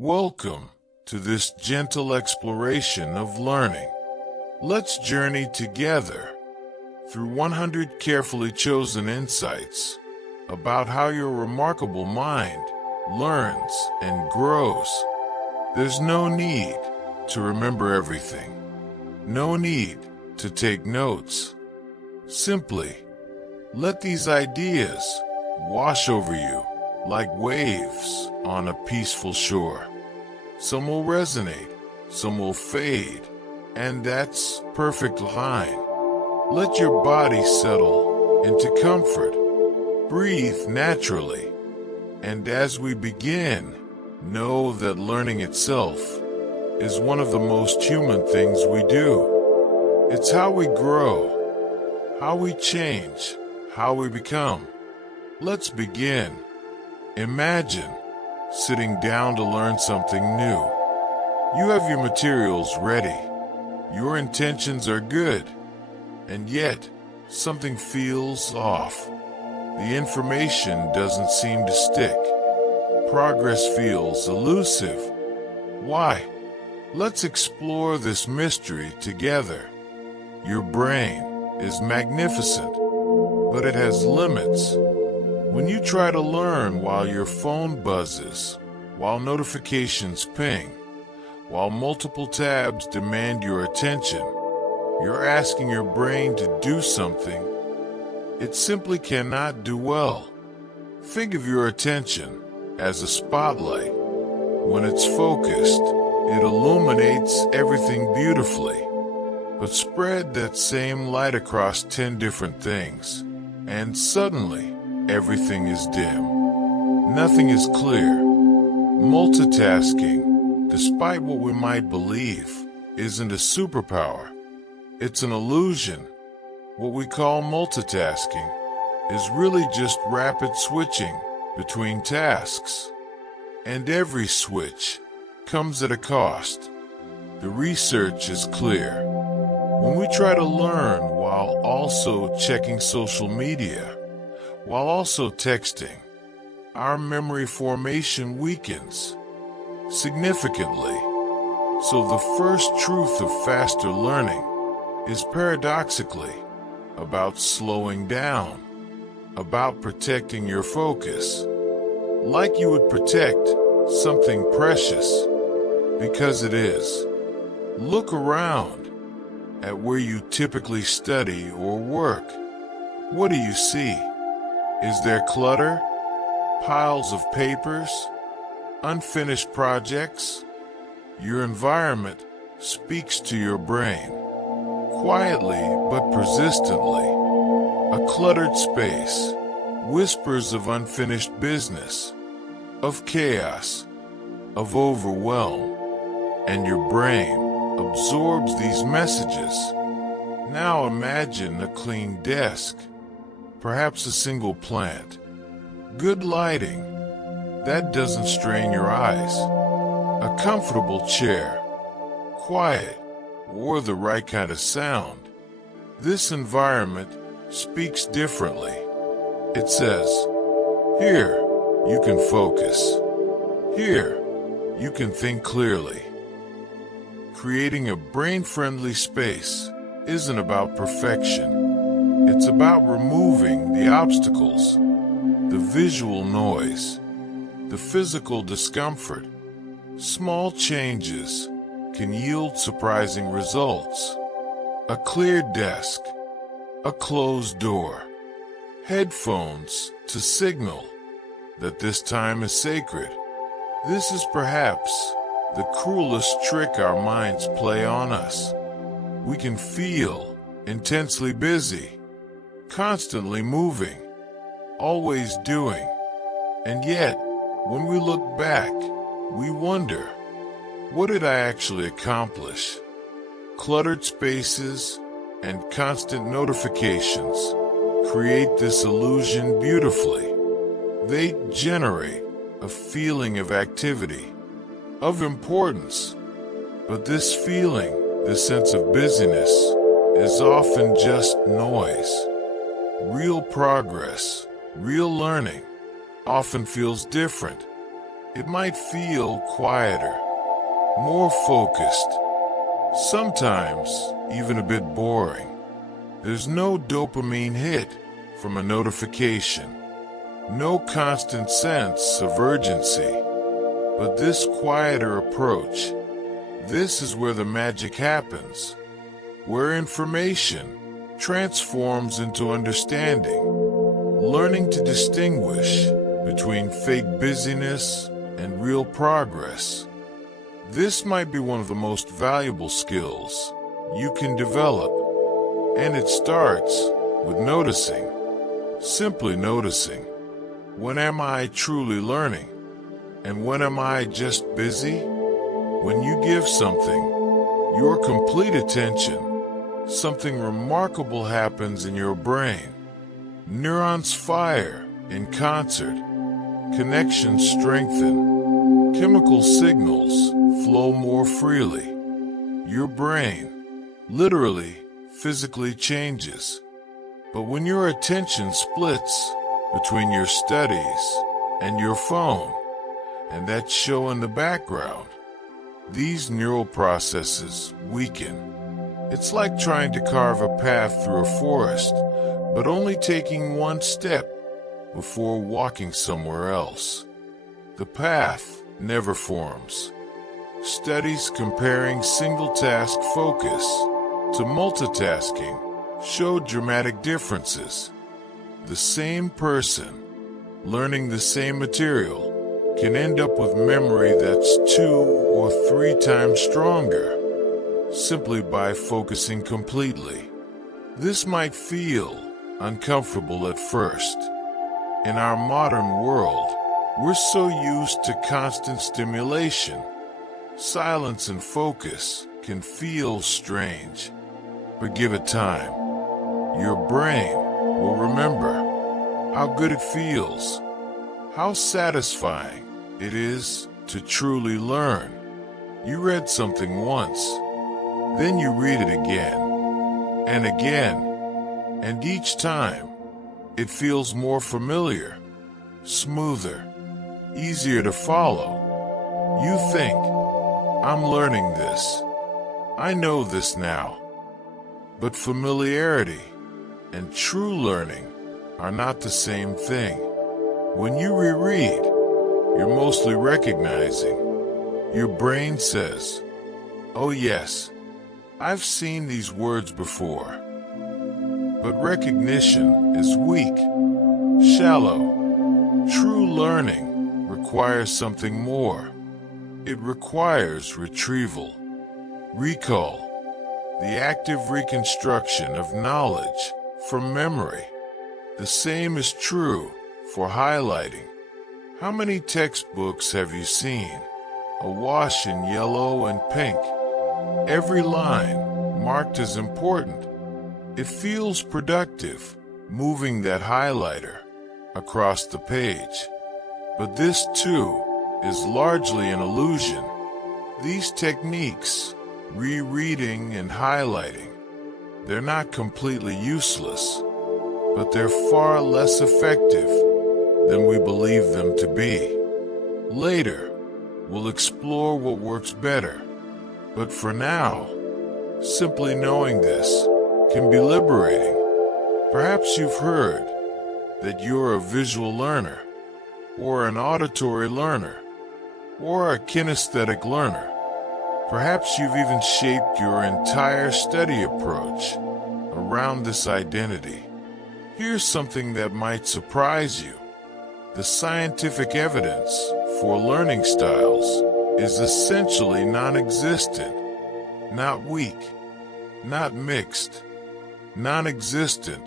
Welcome to this gentle exploration of learning. Let's journey together through 100 carefully chosen insights about how your remarkable mind learns and grows. There's no need to remember everything. No need to take notes. Simply let these ideas wash over you like waves on a peaceful shore. Some will resonate, some will fade, and that's perfectly fine. Let your body settle into comfort. Breathe naturally. And as we begin, know that learning itself is one of the most human things we do. It's how we grow, how we change, how we become. Let's begin. Imagine sitting down to learn something new. You have your materials ready. Your intentions are good. And yet, something feels off. The information doesn't seem to stick. Progress feels elusive. Why? Let's explore this mystery together. Your brain is magnificent, but it has limits. When you try to learn while your phone buzzes, while notifications ping, while multiple tabs demand your attention, you're asking your brain to do something it simply cannot do well. Think of your attention as a spotlight. When it's focused, it illuminates everything beautifully. But spread that same light across 10 different things, and suddenly, everything is dim. Nothing is clear. Multitasking, despite what we might believe, isn't a superpower. It's an illusion. What we call multitasking is really just rapid switching between tasks. And every switch comes at a cost. The research is clear. When we try to learn while also checking social media, while also texting, our memory formation weakens significantly. So the first truth of faster learning is paradoxically about slowing down, about protecting your focus, like you would protect something precious, because it is. Look around at where you typically study or work. What do you see? Is there clutter? Piles of papers? Unfinished projects? Your environment speaks to your brain, quietly but persistently. A cluttered space, whispers of unfinished business, of chaos, of overwhelm, and your brain absorbs these messages. Now imagine a clean desk. Perhaps a single plant. Good lighting. That doesn't strain your eyes. A comfortable chair. Quiet. Or the right kind of sound. This environment speaks differently. It says, here, you can focus. Here, you can think clearly. Creating a brain-friendly space isn't about perfection. It's about removing the obstacles, the visual noise, the physical discomfort. Small changes can yield surprising results. A clear desk, a closed door, headphones to signal that this time is sacred. This is perhaps the cruelest trick our minds play on us. We can feel intensely busy, constantly moving, always doing. And yet, when we look back, we wonder, what did I actually accomplish? Cluttered spaces and constant notifications create this illusion beautifully. They generate a feeling of activity, of importance. But this feeling, this sense of busyness, is often just noise. Real progress, real learning, often feels different. It might feel quieter, more focused, sometimes even a bit boring. There's no dopamine hit from a notification, no constant sense of urgency. But this quieter approach, this is where the magic happens, where information transforms into understanding, learning to distinguish between fake busyness and real progress. This might be one of the most valuable skills you can develop, and it starts with noticing, simply noticing. When am I truly learning? And when am I just busy? When you give something your complete attention, something remarkable happens in your brain. Neurons fire in concert, connections strengthen, chemical signals flow more freely. Your brain literally, physically changes. But when your attention splits between your studies and your phone, and that show in the background, these neural processes weaken. It's like trying to carve a path through a forest, but only taking one step before walking somewhere else. The path never forms. Studies comparing single-task focus to multitasking show dramatic differences. The same person learning the same material can end up with memory that's 2 or 3 times stronger, simply by focusing completely. This might feel uncomfortable at first. In our modern world, we're so used to constant stimulation. Silence and focus can feel strange, but give it time. Your brain will remember how good it feels, how satisfying it is to truly learn. You read something once, then you read it again, and each time it feels more familiar, smoother, easier to follow. You think, I'm learning this. I know this now. But familiarity and true learning are not the same thing. When you reread, you're mostly recognizing. Your brain says, oh yes, I've seen these words before. But recognition is weak, shallow. True learning requires something more. It requires retrieval, recall, the active reconstruction of knowledge from memory. The same is true for highlighting. How many textbooks have you seen, awash in yellow and pink? Every line marked as important. It feels productive, moving that highlighter across the page. But this, too, is largely an illusion. These techniques, rereading and highlighting, they're not completely useless, but they're far less effective than we believe them to be. Later, we'll explore what works better. But for now, simply knowing this can be liberating. Perhaps you've heard that you're a visual learner, or an auditory learner, or a kinesthetic learner. Perhaps you've even shaped your entire study approach around this identity. Here's something that might surprise you. The scientific evidence for learning styles is essentially non-existent, not weak, not mixed, non-existent.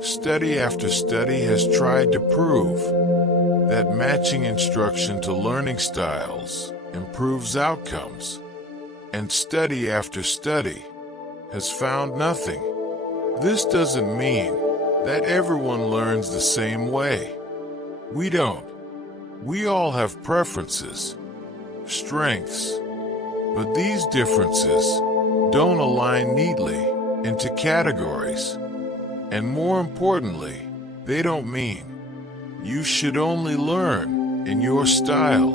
Study after study has tried to prove that matching instruction to learning styles improves outcomes, and study after study has found nothing. This doesn't mean that everyone learns the same way. We don't. We all have preferences, strengths, but these differences don't align neatly into categories. And more importantly, they don't mean you should only learn in your style.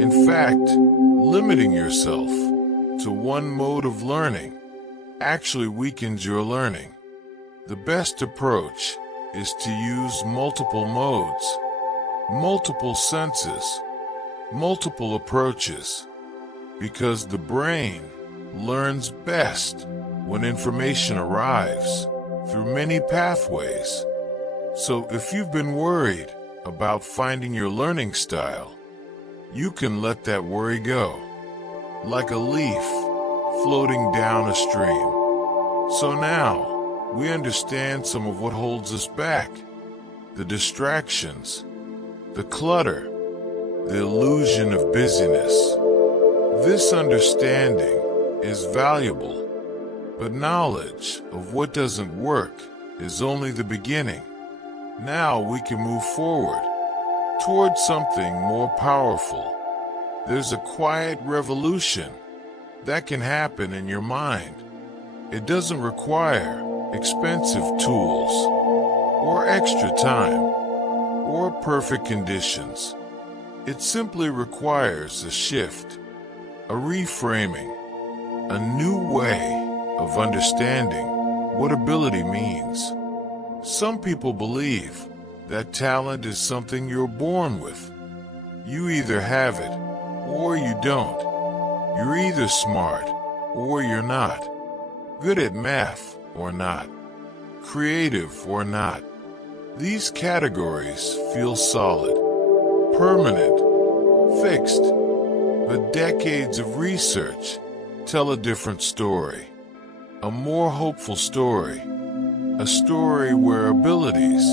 In fact, limiting yourself to one mode of learning actually weakens your learning. The best approach is to use multiple modes, multiple senses, multiple approaches, because the brain learns best when information arrives through many pathways. So if you've been worried about finding your learning style, you can let that worry go, like a leaf floating down a stream. So now we understand some of what holds us back: the distractions, the clutter, the illusion of busyness. This understanding is valuable, but knowledge of what doesn't work is only the beginning. Now we can move forward towards something more powerful. There's a quiet revolution that can happen in your mind. It doesn't require expensive tools or extra time or perfect conditions. It simply requires a shift, a reframing, a new way of understanding what ability means. Some people believe that talent is something you're born with. You either have it or you don't. You're either smart or you're not. Good at math or not. Creative or not. These categories feel solid, permanent, fixed, but decades of research tell a different story. A more hopeful story. A story where abilities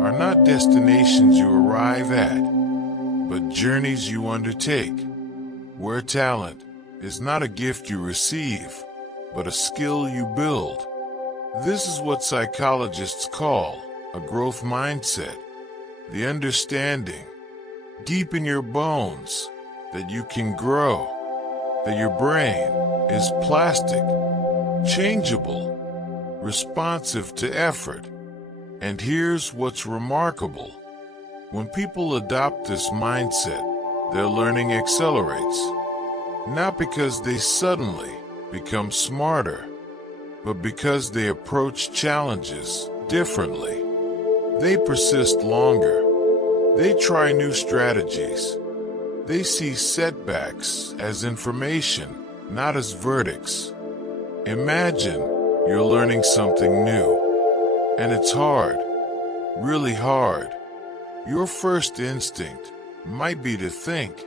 are not destinations you arrive at, but journeys you undertake. Where talent is not a gift you receive, but a skill you build. This is what psychologists call a growth mindset. The understanding, deep in your bones, that you can grow, that your brain is plastic, changeable, responsive to effort. And here's what's remarkable. When people adopt this mindset, their learning accelerates. Not because they suddenly become smarter, but because they approach challenges differently. They persist longer. They try new strategies. They see setbacks as information, not as verdicts. Imagine you're learning something new, and it's hard, really hard. Your first instinct might be to think,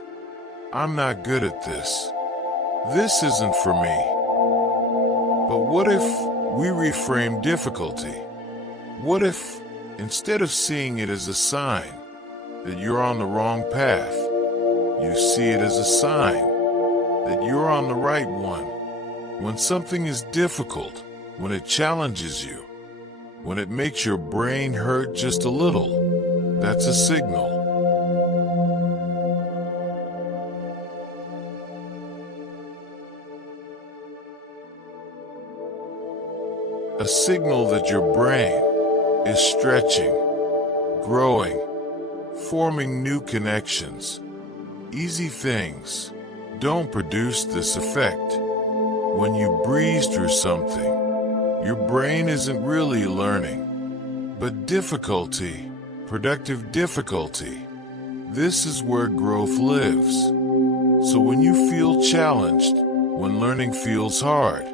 I'm not good at this. This isn't for me. But what if we reframe difficulty? What if, instead of seeing it as a sign that you're on the wrong path, you see it as a sign that you're on the right one? When something is difficult, when it challenges you, when it makes your brain hurt just a little, that's a signal. A signal that your brain is stretching, growing, forming new connections. Easy things don't produce this effect. When you breeze through something, your brain isn't really learning. But difficulty, productive difficulty, this is where growth lives. So when you feel challenged, when learning feels hard,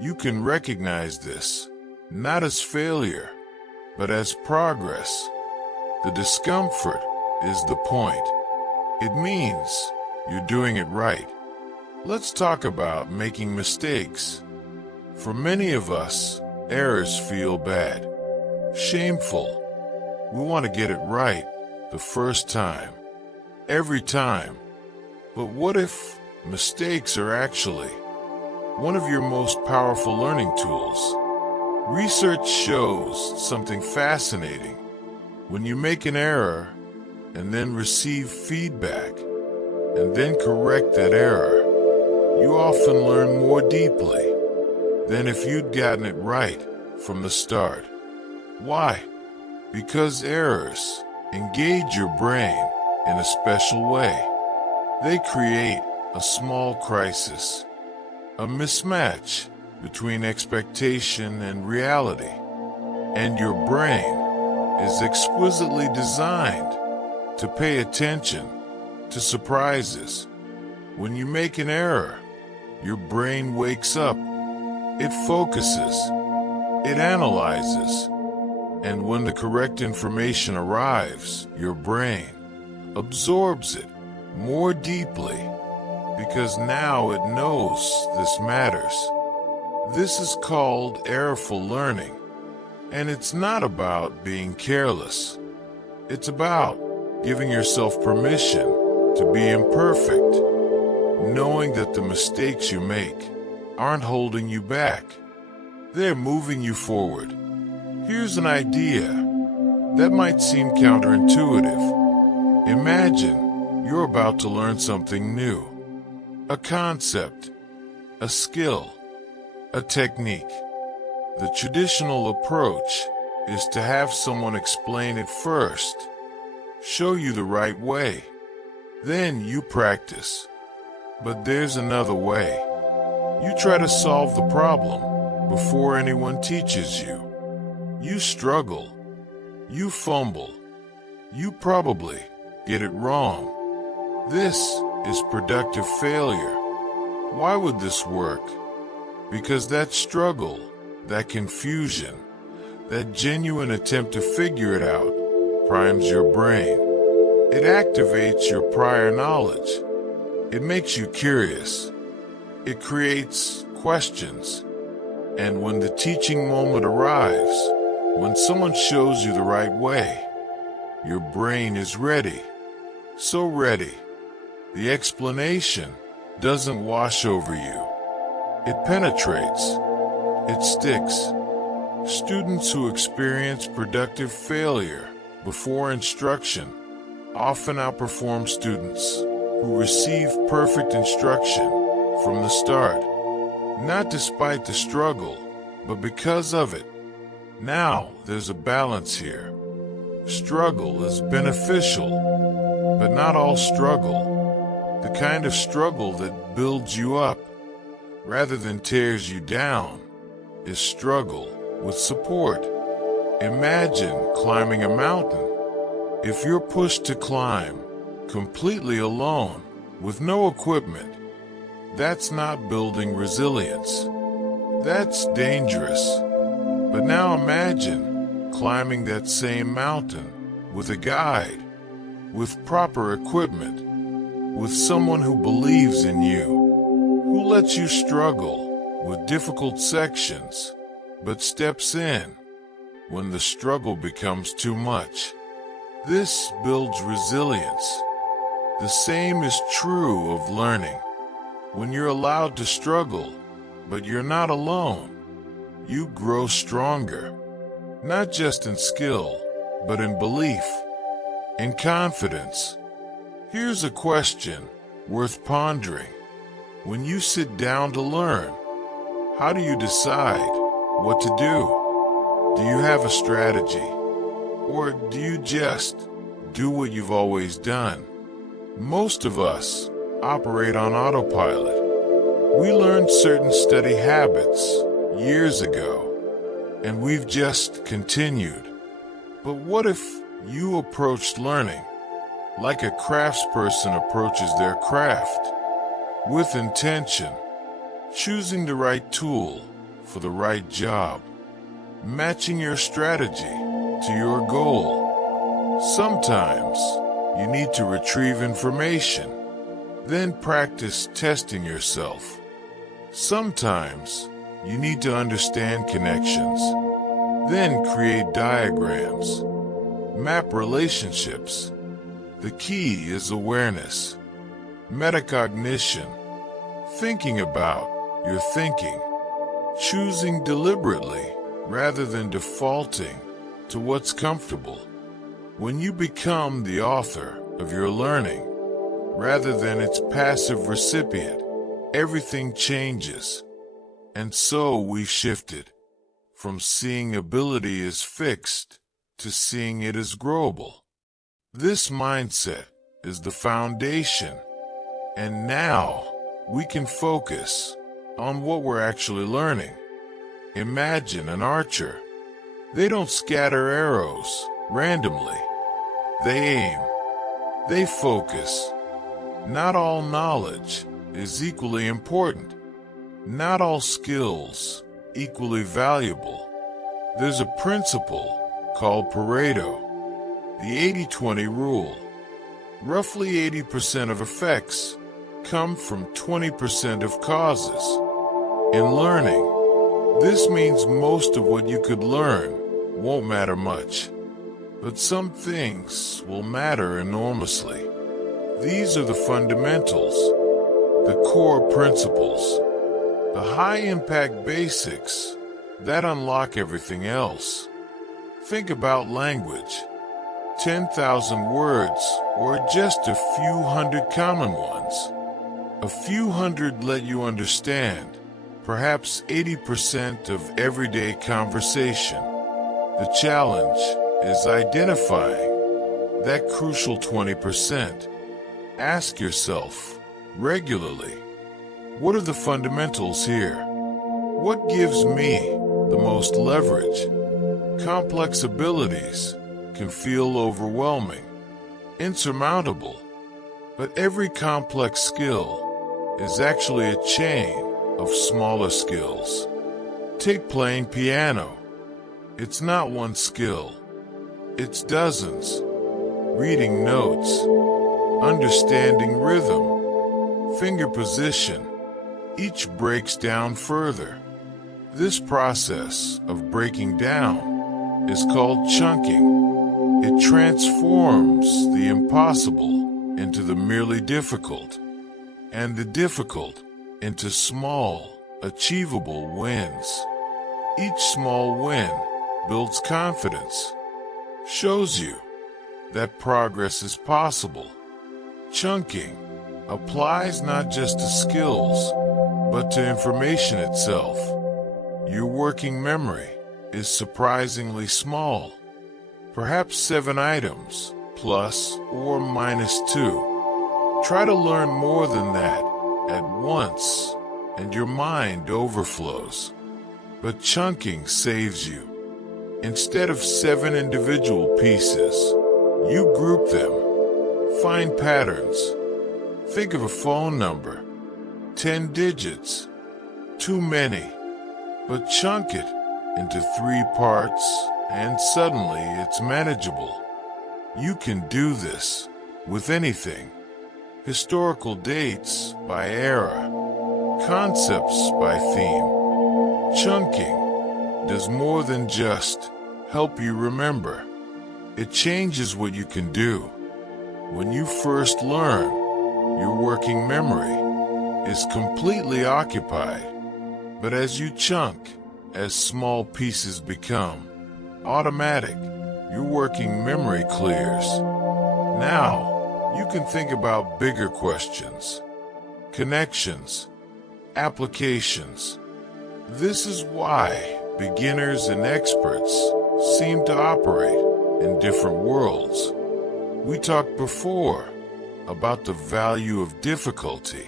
you can recognize this, not as failure, but as progress. The discomfort is the point. It means you're doing it right. Let's talk about making mistakes. For many of us, errors feel bad, shameful. We want to get it right the first time, every time. But what if mistakes are actually one of your most powerful learning tools? Research shows something fascinating. When you make an error and then receive feedback and then correct that error, you often learn more deeply than if you'd gotten it right from the start. Why? Because errors engage your brain in a special way. They create a small crisis, a mismatch between expectation and reality. And your brain is exquisitely designed to pay attention to surprises. When you make an error, your brain wakes up, it focuses, it analyzes, and when the correct information arrives, your brain absorbs it more deeply because now it knows this matters. This is called errorful learning, and it's not about being careless. It's about giving yourself permission to be imperfect, knowing that the mistakes you make aren't holding you back. They're moving you forward. Here's an idea that might seem counterintuitive. Imagine you're about to learn something new, a concept, a skill, a technique. The traditional approach is to have someone explain it first, show you the right way. Then you practice. But there's another way. You try to solve the problem before anyone teaches you. You struggle. You fumble. You probably get it wrong. This is productive failure. Why would this work? Because that struggle, that confusion, that genuine attempt to figure it out primes your brain. It activates your prior knowledge. It makes you curious. It creates questions. And when the teaching moment arrives, when someone shows you the right way, your brain is ready. So ready. The explanation doesn't wash over you. It penetrates. It sticks. Students who experience productive failure before instruction often outperform students who receive perfect instruction from the start, not despite the struggle, but because of it. Now, there's a balance here. Struggle is beneficial, but not all struggle. The kind of struggle that builds you up rather than tears you down is struggle with support. Imagine climbing a mountain. If you're pushed to climb completely alone with no equipment, that's not building resilience. That's dangerous. But now imagine climbing that same mountain with a guide, with proper equipment, with someone who believes in you, who lets you struggle with difficult sections, but steps in when the struggle becomes too much. This builds resilience. The same is true of learning. When you're allowed to struggle, but you're not alone, you grow stronger, not just in skill, but in belief, in confidence. Here's a question worth pondering. When you sit down to learn, how do you decide what to do? Do you have a strategy? Or do you just do what you've always done? Most of us operate on autopilot. We learned certain study habits years ago, and we've just continued. But what if you approached learning like a craftsperson approaches their craft, with intention, choosing the right tool for the right job, matching your strategy to your goal? Sometimes you need to retrieve information, then practice testing yourself. Sometimes you need to understand connections, then create diagrams, map relationships. The key is awareness, metacognition, thinking about your thinking, choosing deliberately rather than defaulting to what's comfortable. When you become the author of your learning rather than its passive recipient, everything changes. And so we've shifted from seeing ability as fixed to seeing it as growable. This mindset is the foundation, and now we can focus on what we're actually learning. Imagine an archer. They don't scatter arrows randomly. They aim. They focus. Not all knowledge is equally important. Not all skills equally valuable. There's a principle called Pareto, the 80-20 rule. Roughly 80% of effects come from 20% of causes. In learning, this means most of what you could learn won't matter much, but some things will matter enormously. These are the fundamentals, the core principles, the high-impact basics that unlock everything else. Think about language. 10,000 words, or just a few hundred common ones. A few hundred let you understand perhaps 80% of everyday conversation. The challenge is identifying that crucial 20%. Ask yourself regularly, what are the fundamentals here? What gives me the most leverage? Complex abilities can feel overwhelming, insurmountable, but every complex skill is actually a chain of smaller skills. Take playing piano. It's not one skill. It's dozens. Reading notes, understanding rhythm, finger position. Each breaks down further. This process of breaking down is called chunking. It transforms the impossible into the merely difficult, and the difficult into small, achievable wins. Each small win builds confidence, shows you that progress is possible. Chunking applies not just to skills, but to information itself. Your working memory is surprisingly small, perhaps 7 items, plus or minus 2. Try to learn more than that at once, and your mind overflows. But chunking saves you. Instead of 7 individual pieces, you group them. Find patterns. Think of a phone number. 10 digits. Too many. But chunk it into 3 parts, and suddenly it's manageable. You can do this with anything. Historical dates by era, concepts by theme. Chunking does more than just help you remember. It changes what you can do. When you first learn, your working memory is completely occupied. But as you chunk, as small pieces become automatic, your working memory clears. Now, you can think about bigger questions, connections, applications. This is why beginners and experts seem to operate in different worlds. We talked before about the value of difficulty,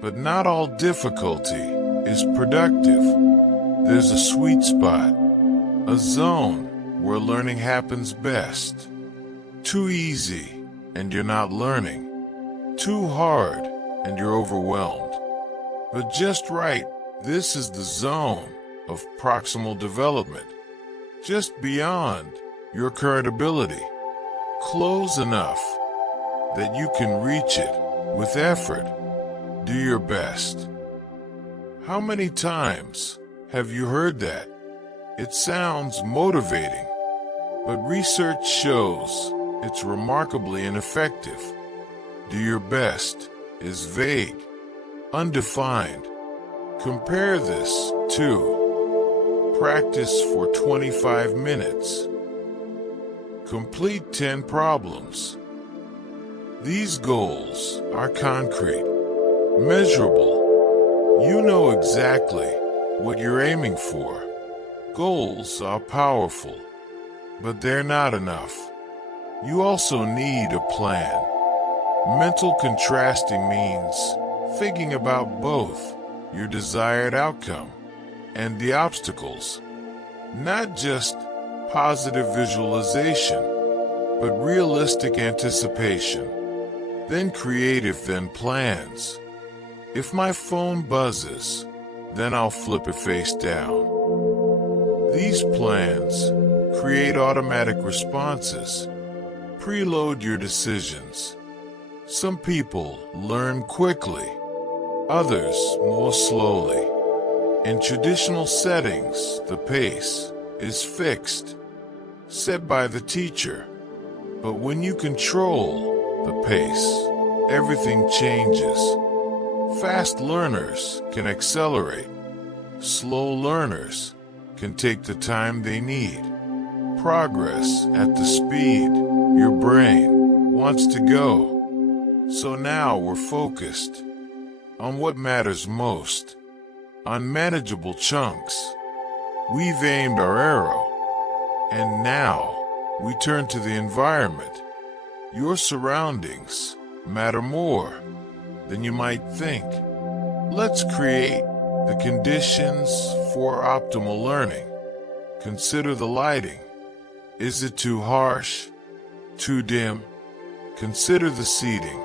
but not all difficulty is productive. There's a sweet spot, a zone where learning happens best. Too easy, and you're not learning. Too hard, and you're overwhelmed. But just right, this is the zone of proximal development, just beyond your current ability, close enough that you can reach it with effort. Do your best. How many times have you heard that? It sounds motivating, but research shows it's remarkably ineffective. Do your best is vague, undefined. Compare this to practice for 25 minutes. Complete 10 problems. These goals are concrete, measurable. You know exactly what you're aiming for. Goals are powerful, but they're not enough. You also need a plan. Mental contrasting means thinking about both your desired outcome and the obstacles, not just positive visualization, but realistic anticipation. Then creative, then plans. If my phone buzzes, then I'll flip it face down. These plans create automatic responses. Preload your decisions. Some people learn quickly, others more slowly. In traditional settings, the pace is fixed, set by the teacher. But when you control the pace, everything changes. Fast learners can accelerate. Slow learners can take the time they need. Progress at the speed your brain wants to go. So now we're focused on what matters most, on manageable chunks. We've aimed our arrow, and now we turn to the environment. Your surroundings matter more than you might think. Let's create the conditions for optimal learning. Consider the lighting. Is it too harsh? Too dim? Consider the seating.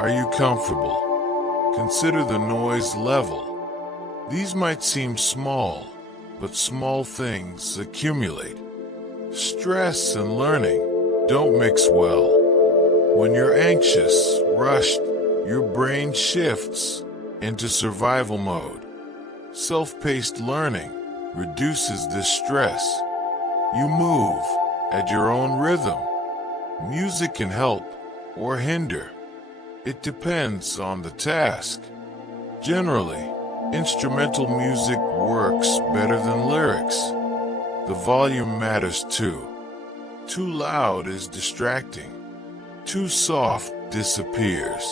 Are you comfortable? Consider the noise level. These might seem small, but small things accumulate. Stress and learning don't mix well. When you're anxious, rushed, your brain shifts into survival mode. Self-paced learning reduces this stress. You move at your own rhythm. Music can help or hinder. It depends on the task. Generally, instrumental music works better than lyrics. The volume matters too. Too loud is distracting. Too soft disappears.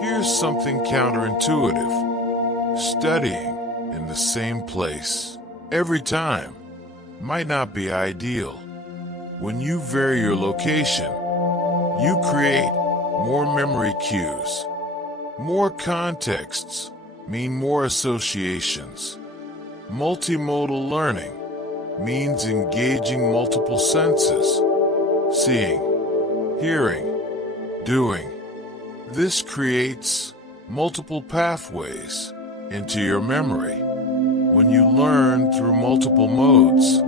Here's something counterintuitive. Studying in the same place every time might not be ideal. When you vary your location, you create more memory cues. More contexts mean more associations. Multimodal learning means engaging multiple senses. Seeing, hearing, doing. This creates multiple pathways into your memory. When you learn through multiple modes,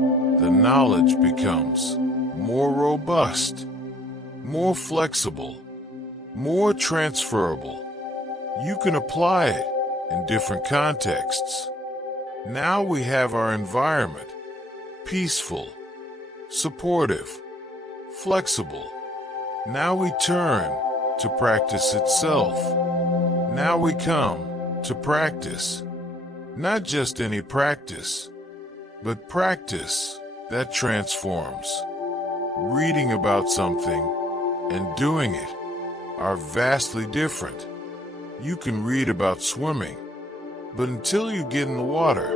the knowledge becomes more robust, more flexible, more transferable. You can apply it in different contexts. Now we have our environment: peaceful, supportive, flexible. Now we turn to practice itself. Now we come to practice. Not just any practice, but practice that transforms. Reading about something and doing it are vastly different. You can read about swimming, but until you get in the water,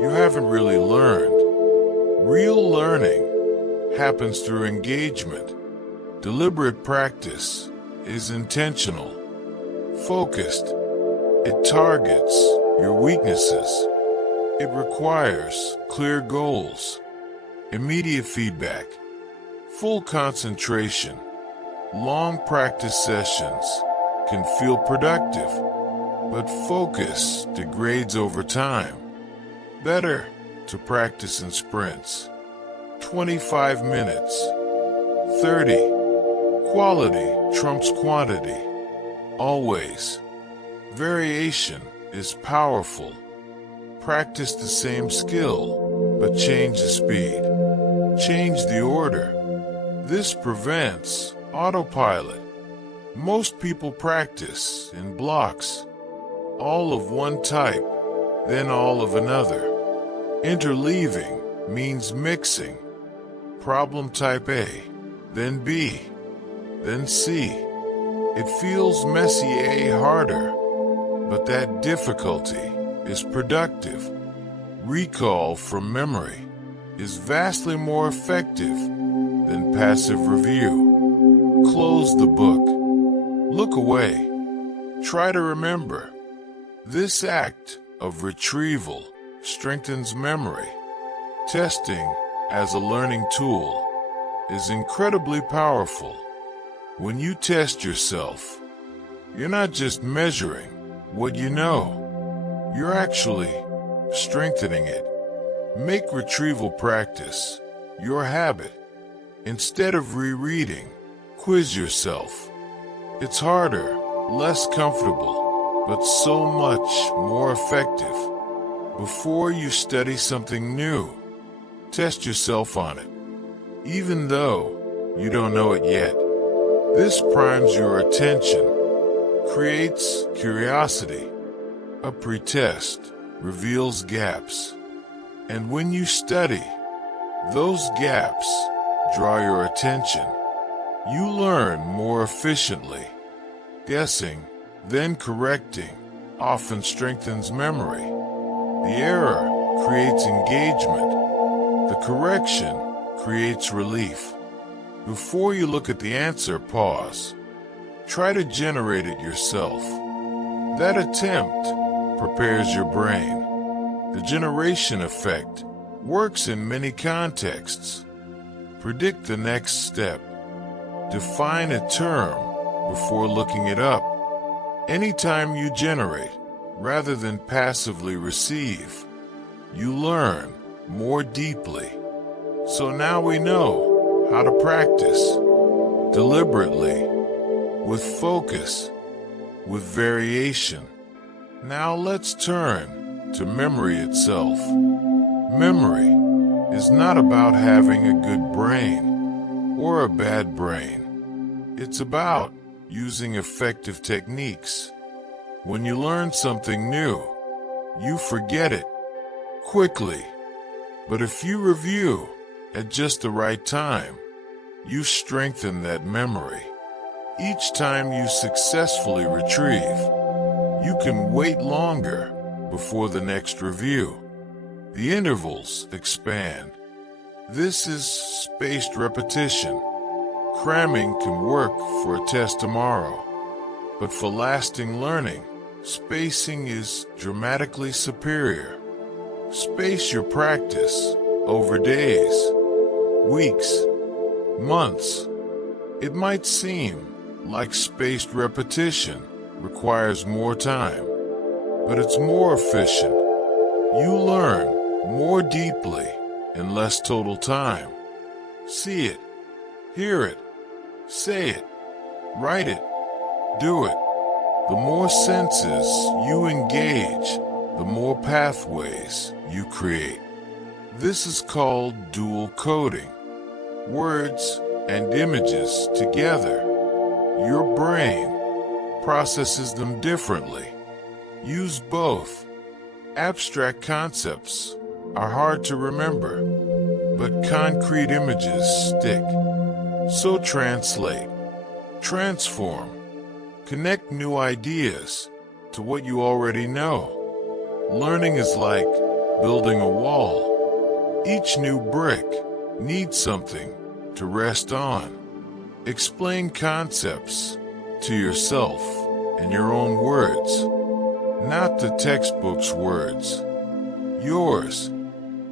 you haven't really learned. Real learning happens through engagement. Deliberate practice is intentional, focused. It targets your weaknesses. It requires clear goals, immediate feedback, full concentration. Long practice sessions can feel productive, but focus degrades over time. Better to practice in sprints. 25 minutes, 30. Quality trumps quantity. Always. Variation is powerful. Practice the same skill, but change the speed. Change the order. This prevents autopilot. Most people practice in blocks, all of one type, then all of another. Interleaving means mixing. Problem type A, then B, then C. It feels messy A harder, but that difficulty is productive. Recall from memory is vastly more effective than passive review. Close the book. Look away. Try to remember. This act of retrieval strengthens memory. Testing as a learning tool is incredibly powerful. When you test yourself, you're not just measuring what you know, you're actually strengthening it. Make retrieval practice your habit. Instead of rereading, quiz yourself. It's harder, less comfortable, but so much more effective. Before you study something new, test yourself on it, even though you don't know it yet. This primes your attention, creates curiosity. A pretest reveals gaps. And when you study, those gaps draw your attention. You learn more efficiently. Guessing, then correcting, often strengthens memory. The error creates engagement. The correction creates relief. Before you look at the answer, pause. Try to generate it yourself. That attempt prepares your brain. The generation effect works in many contexts. Predict the next step. Define a term before looking it up. Anytime you generate, rather than passively receive, you learn more deeply. So now we know how to practice deliberately, with focus, with variation. Now let's turn to memory itself. Memory is not about having a good brain or a bad brain. It's about using effective techniques. When you learn something new, you forget it quickly. But if you review at just the right time, you strengthen that memory. Each time you successfully retrieve, you can wait longer before the next review. The intervals expand. This is spaced repetition. Cramming can work for a test tomorrow, but for lasting learning, spacing is dramatically superior. Space your practice over days, weeks, months. It might seem like spaced repetition requires more time, but it's more efficient. You learn more deeply in less total time. See it, hear it, say it, write it, do it. The more senses you engage, the more pathways you create. This is called dual coding. Words and images together. Your brain processes them differently. Use both. Abstract concepts are hard to remember, but concrete images stick. So translate, transform, connect new ideas to what you already know. Learning is like building a wall. Each new brick needs something to rest on. Explain concepts to yourself in your own words, not the textbook's words. Yours.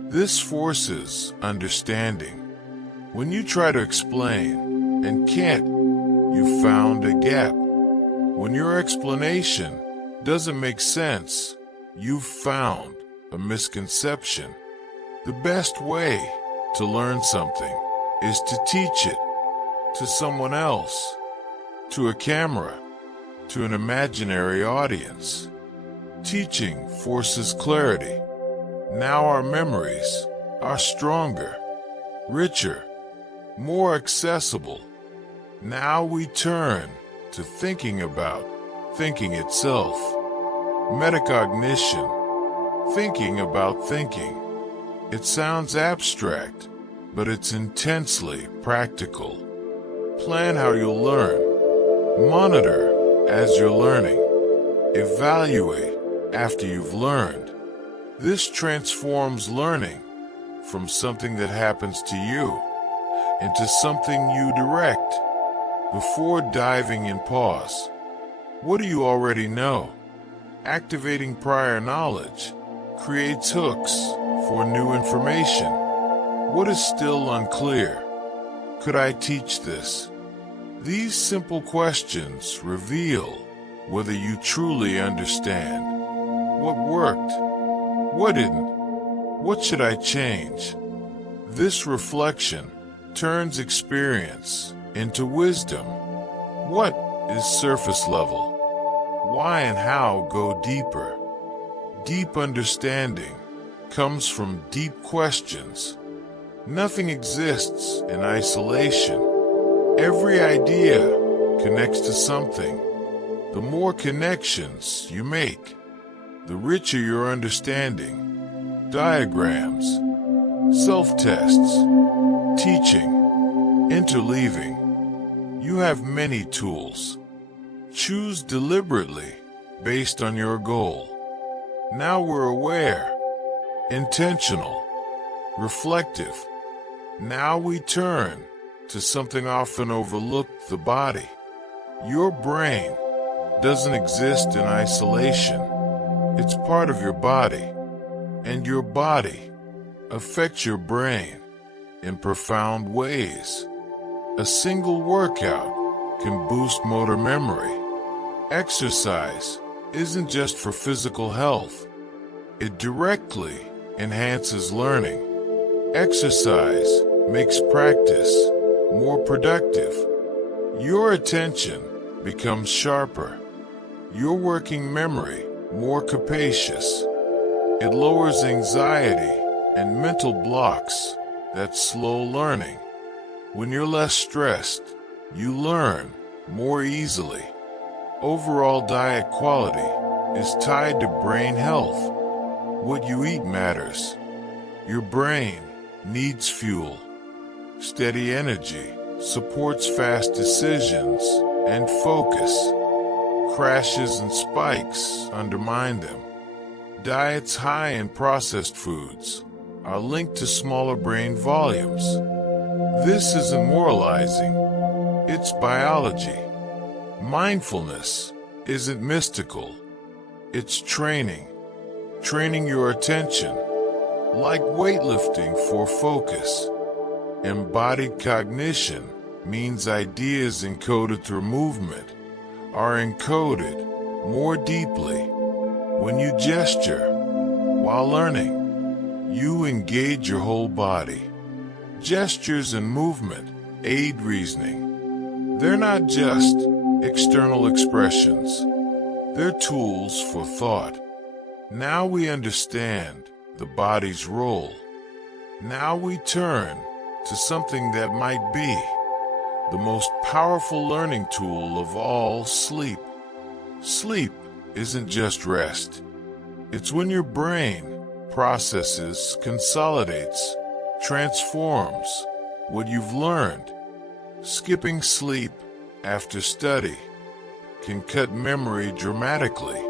This forces understanding. When you try to explain and can't, you found a gap. When your explanation doesn't make sense, you've found a misconception. The best way to learn something is to teach it to someone else, to a camera, to an imaginary audience. Teaching forces clarity. Now our memories are stronger, richer, more accessible. Now we turn to thinking about thinking itself. Metacognition, thinking about thinking. It sounds abstract, but it's intensely practical. Plan how you'll learn. Monitor as you're learning. Evaluate after you've learned. This transforms learning from something that happens to you into something you direct. Before diving in, pause. What do you already know? Activating prior knowledge creates hooks for new information. What is still unclear? Could I teach this? These simple questions reveal whether you truly understand. What worked? What didn't? What should I change? This reflection turns experience into wisdom. What is surface level? Why and how go deeper? Deep understanding comes from deep questions. Nothing exists in isolation. Every idea connects to something. The more connections you make, the richer your understanding. Diagrams, self-tests, teaching, interleaving. You have many tools. Choose deliberately based on your goal. Now we're aware, intentional, reflective. Now we turn to something often overlooked: the body. Your brain doesn't exist in isolation. It's part of your body, and your body affects your brain in profound ways. A single workout can boost motor memory. Exercise isn't just for physical health. It directly enhances learning. Exercise makes practice more productive. Your attention becomes sharper. Your working memory more capacious. It lowers anxiety and mental blocks that slow learning. When you're less stressed, you learn more easily. Overall diet quality is tied to brain health. What you eat matters. Your brain needs fuel. Steady energy supports fast decisions and focus. Crashes and spikes undermine them. Diets high in processed foods are linked to smaller brain volumes. This isn't moralizing, it's biology. Mindfulness isn't mystical, it's training. Training your attention, like weightlifting for focus. Embodied cognition means ideas encoded through movement are encoded more deeply. When you gesture while learning, you engage your whole body. Gestures and movement aid reasoning. They're not just external expressions. They're tools for thought. Now we understand the body's role. Now we turn to something that might be the most powerful learning tool of all: sleep. Sleep isn't just rest. It's when your brain processes, consolidates, transforms what you've learned. Skipping sleep after study can cut memory dramatically.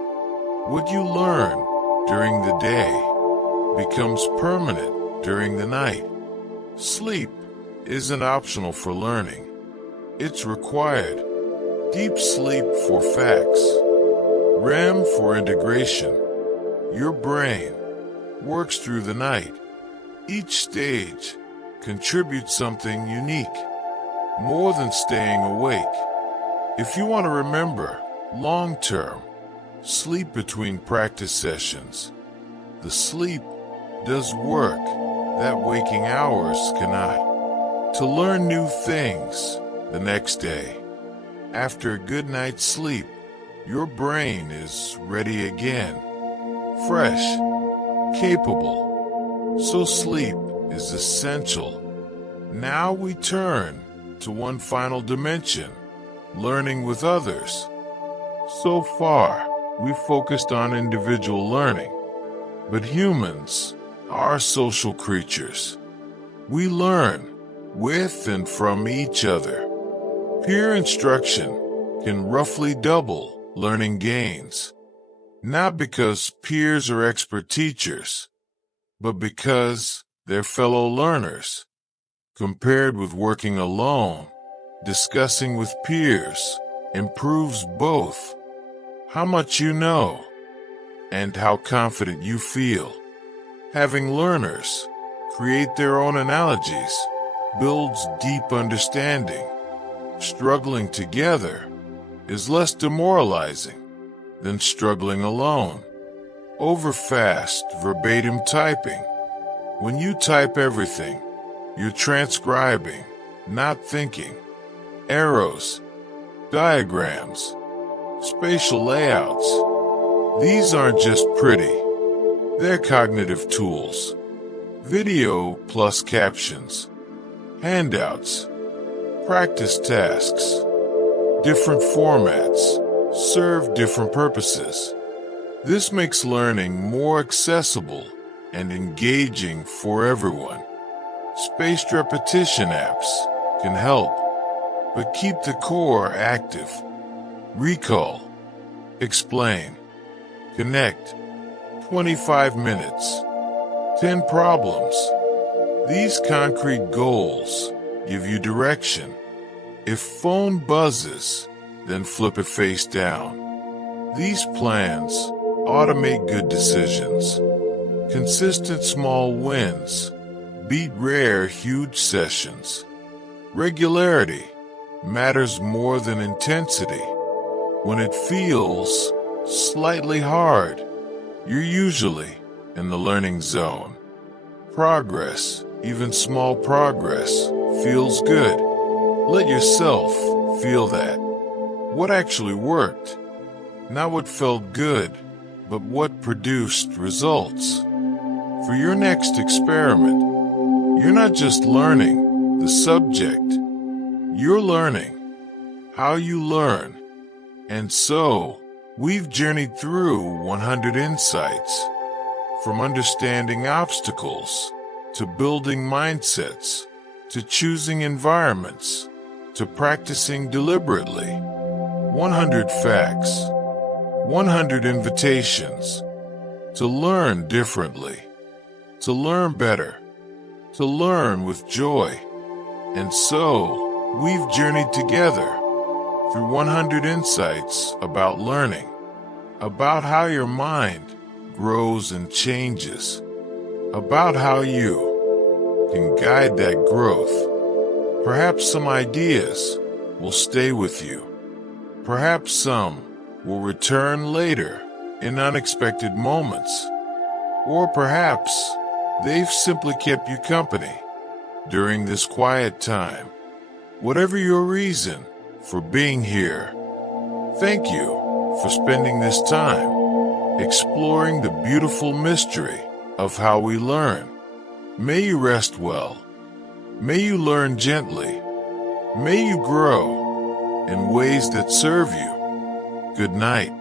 What you learn during the day becomes permanent during the night. Sleep isn't optional for learning. It's required. Deep sleep for facts. REM for integration. Your brain works through the night. Each stage contributes something unique, more than staying awake. If you want to remember long-term, sleep between practice sessions. The sleep does work that waking hours cannot. To learn new things the next day. After a good night's sleep, your brain is ready again. Fresh, capable. So sleep is essential. Now we turn to one final dimension, learning with others. So far, we focused on individual learning, but humans are social creatures. We learn with and from each other. Peer instruction can roughly double learning gains, not because peers are expert teachers, but because they're fellow learners. compared with working alone, discussing with peers, improves both how much you know and how confident you feel. Having learners create their own analogies builds deep understanding. Struggling together is less demoralizing than struggling alone. Over fast, verbatim typing. When you type everything, you're transcribing, not thinking. Arrows, diagrams, spatial layouts. These aren't just pretty, they're cognitive tools. Video plus captions, handouts, practice tasks. Different formats serve different purposes. This makes learning more accessible and engaging for everyone. Spaced repetition apps can help, but keep the core active. Recall, explain, connect. 25 minutes, 10 problems. These concrete goals give you direction. If phone buzzes, then flip it face down. These plans automate good decisions. Consistent small wins beat rare huge sessions. Regularity matters more than intensity. When it feels slightly hard, you're usually in the learning zone. Progress, even small progress, feels good. Let yourself feel that. What actually worked? Not what felt good, but what produced results. For your next experiment, you're not just learning the subject, you're learning how you learn. And so, we've journeyed through 100 insights, from understanding obstacles, to building mindsets, to choosing environments, to practicing deliberately. 100 facts, 100 invitations to learn differently, to learn better, to learn with joy. And so, we've journeyed together through 100 insights about learning, about how your mind grows and changes, about how you can guide that growth. Perhaps some ideas will stay with you. Perhaps some will return later in unexpected moments. Or perhaps they've simply kept you company during this quiet time. Whatever your reason for being here, thank you for spending this time exploring the beautiful mystery of how we learn. May you rest well. May you learn gently. May you grow in ways that serve you. Good night.